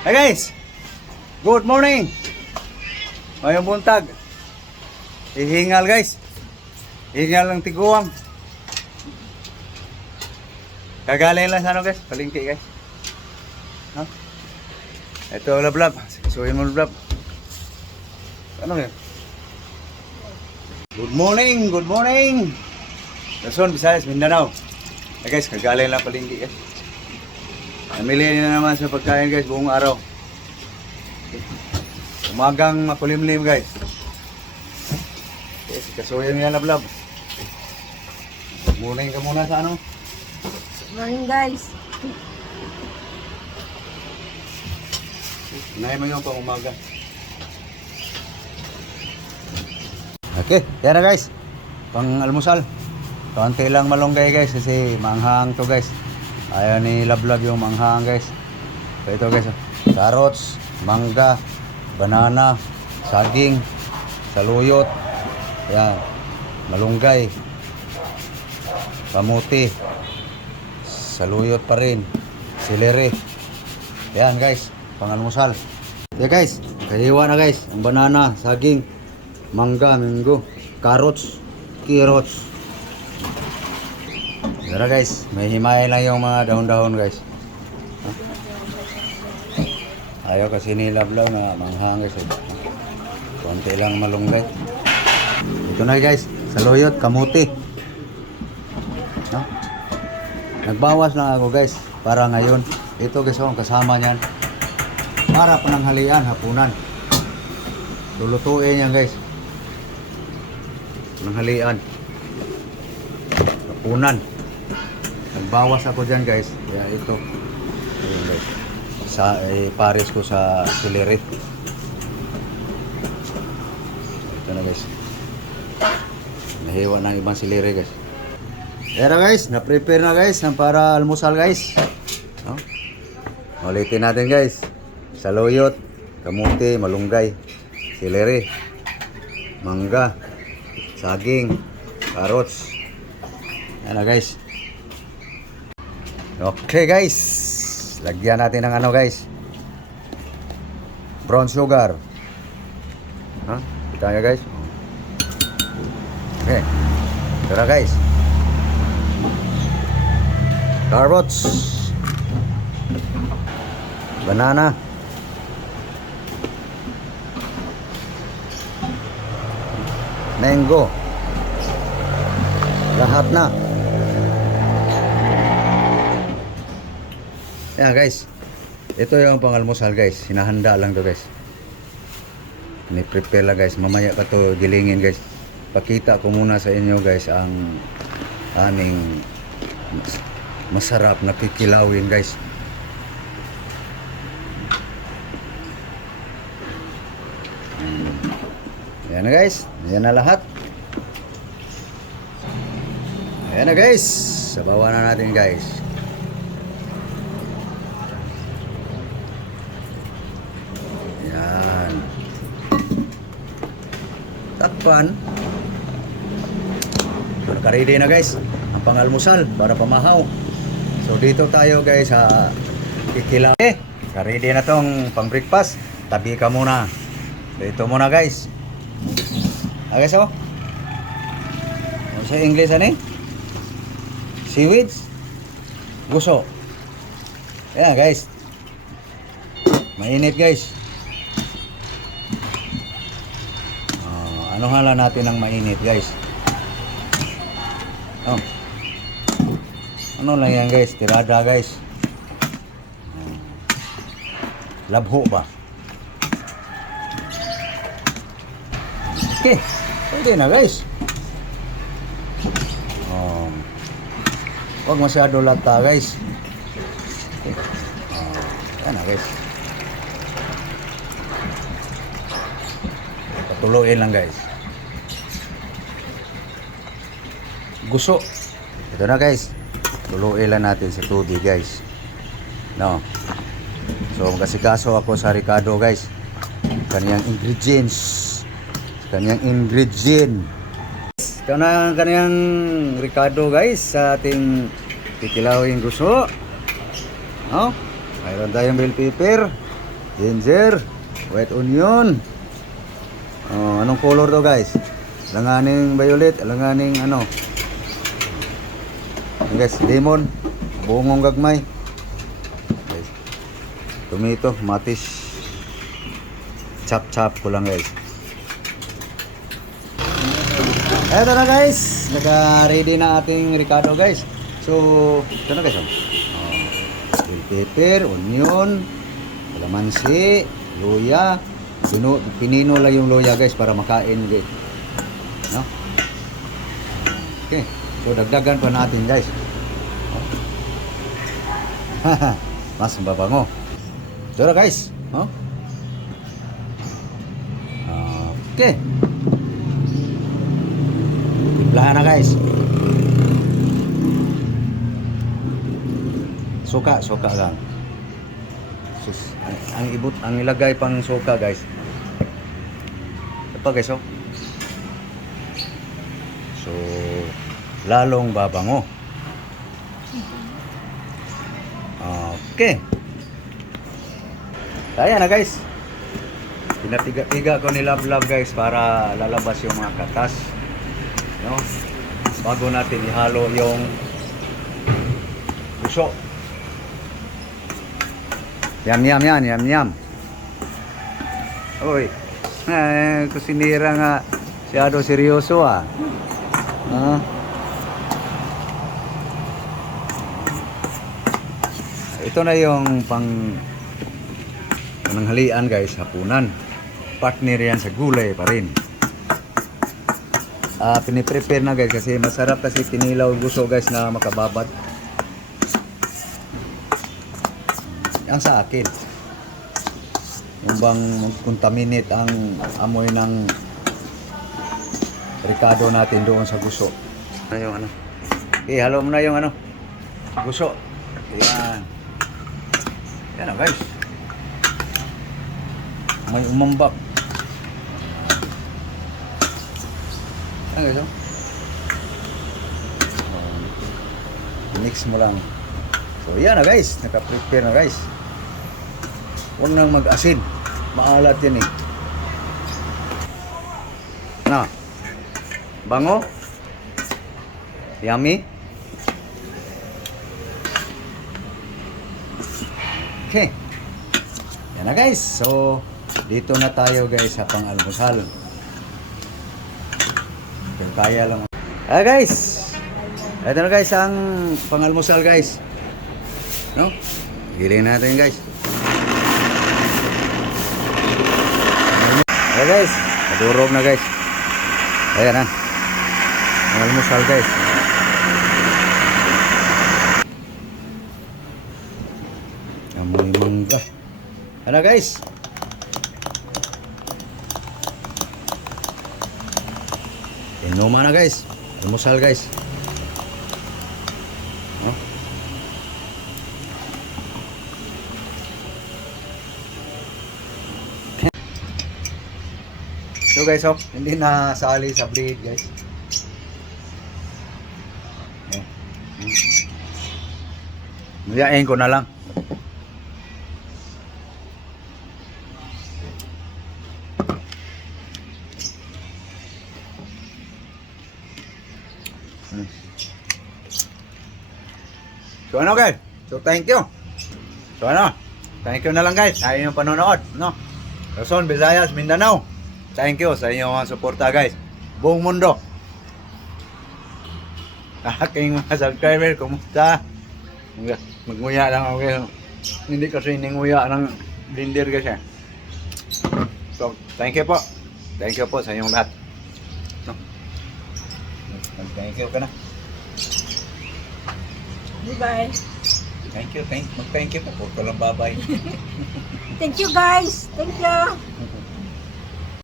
Hey guys, good morning. Ngayong buntag. Ihingal guys. Ihingal ng tiguang. Kagaling lang sa ano guys, palingki guys. No? Ito lablab. Suhin mo lablab. Ano yun? Good morning, good morning. Luzon, Visayas, Mindanao. Hey guys, kagaling lang palingki guys. Namili na naman sa pagkain guys buong araw. Umagang makulimlim guys. Yes, kasuyan niya lablab. Morning ka muna sa ano? Morning guys. Unahin mo yung pang umaga. Okay, yan na guys. Pang almusal. Kaunti lang malunggay guys kasi manghang to guys. Ayaw ni lablab yung manghang guys. So ito guys, carrots, mangga, banana, saging, saluyot, yan, malunggay, kamuti, saluyot pa rin, celery. Yan guys, pangalmusal. Yeah guys, kahiwa na guys, ang banana, saging, mangga, mango, carrots, carrots. Yan guys, may himay lang yung mga dahon-dahon guys. Ayaw kasi ni lablaw na manghang guys. Konti lang malunggay. Ito na guys, saluyot, kamuti. No? Nagbawas lang ako guys para ngayon. Ito guys, ang kasama niyan. Para pananghalian, hapunan. Lulutuin yan guys. Pananghalian. Hapunan. Nagbawas ako dyan guys. Kaya ito. Ayun guys. Pares ko sa celery. Ito na guys. Nahiwa ng ibang celery guys. Pero guys, na-prepare na guys ng para almusal guys. No? Ulitin natin guys. Saluyot, kamuti, malunggay, celery, mangga, saging, carrots. Yan na guys. Okay guys. Lagyan natin ng ano guys. Brown sugar. Ha? Kita nyo guys. Okay. Ito na guys. Carrots. Banana. Mango. Lahat na. Yan guys. Ito yung pangalmusal guys. Hinahanda lang to guys. Ni-prepare lang guys. Mamaya ka to gilingin guys. Pakita ko muna sa inyo guys ang aming masarap na kikilawin guys. Yan na guys. Yan na lahat. Yan na guys. Sabawan na natin guys. Yan. Takpan. Naka-ready na guys ang pangalmusal para pamahaw. So dito tayo guys sa kikilaw. Naka-ready na tong pang breakfast. Tabi ka muna. Dito muna guys. Guys oh. Ano sa English ano eh? Seaweeds. Guso. Ayan guys. Mainit guys. Ano hala natin ng mainit guys. Oh. Ano lang yan guys. Tirada guys. Labho ba? Okay. Pwede na guys. Huwag masyado lata guys. Okay. Yan na guys. Patuloyin lang guys. Guso. Ito na guys. Tuluin lang natin sa tubig guys. No. So magkasikaso ako sa Ricardo guys. Kanyang ingredients. Ito na ang kanyang Ricardo guys sa ating kikilawin guso. No? Mayroon tayong bell pepper. ginger, white onion. Oh, anong color to guys? Alanganing violet, alanganing ano. Ayan, guys, lemon, bungong gagmay. Guys, tomato, matis. Chop ko lang guys. Eto na guys, naka-ready na ating Ricardo guys. So, ito na guys. Bell pepper, onion, kalamansi, luya. Pinino lang yung luya guys para makain guys. No? Okay, so dagdagan pa natin guys. Mas mababango. Ito na guys. Oh? Okay. Timplahan na guys. Suka lang. Sus, ang ilagay pang suka guys. Ito pa guys oh. So, lalong babango. Okay. Kaya na guys. Pinatiga ko ni Love guys para lalabas yung mga katas. No? Bago natin ihalo yung guso. Yam. Uy. Kusinira nga siyado seryoso ah. Ito na yung pananghalian guys, hapunan. Partner yan sa gulay pa rin. Piniprepare na guys kasi masarap kasi tinilaw gusto guys na makababat. Ang sa akin. Yung bang contaminate ang amoy ng Ricardo natin doon sa gusto. Ano yung ano? Okay, halo mo na yung ano. Gusto. Yan. Yan na guys. May umambak. Ano guys? Mix mo lang. So yan na guys. Naka-prepare na guys. Huwag nang mag-asin. Maalat yan eh. Na. Bango. Yummy. Okay. Yan na guys. So, dito na tayo guys sa pang-almusal. Kung kaya lang. Guys. Ito na guys ang pang-almusal guys. No? Giling natin guys. Guys. Madurog na guys. Ayan na. Pang-almusal guys. Amoy mangga. Ano guys? Inuman na guys. Almusal guys. No? So guys, oh, hindi na sali sa blade guys. Yayain ko na lang. So ano guys? So thank you. So ano? Thank you na lang guys sa inyong panonood, no? Luzon, Visayas, Mindanao. Thank you sa inyong suporta guys. Buong mundo. Aking mga subscriber, kumusta? Magnguya lang ako guys. Hindi kasi ninguya ng blender guys eh. So, thank you po. Thank you po sa inyong lahat. No? Thank you ka na. Bye. Thank you. Mag-thank you po. Puro lang babay. Thank you guys. Thank you.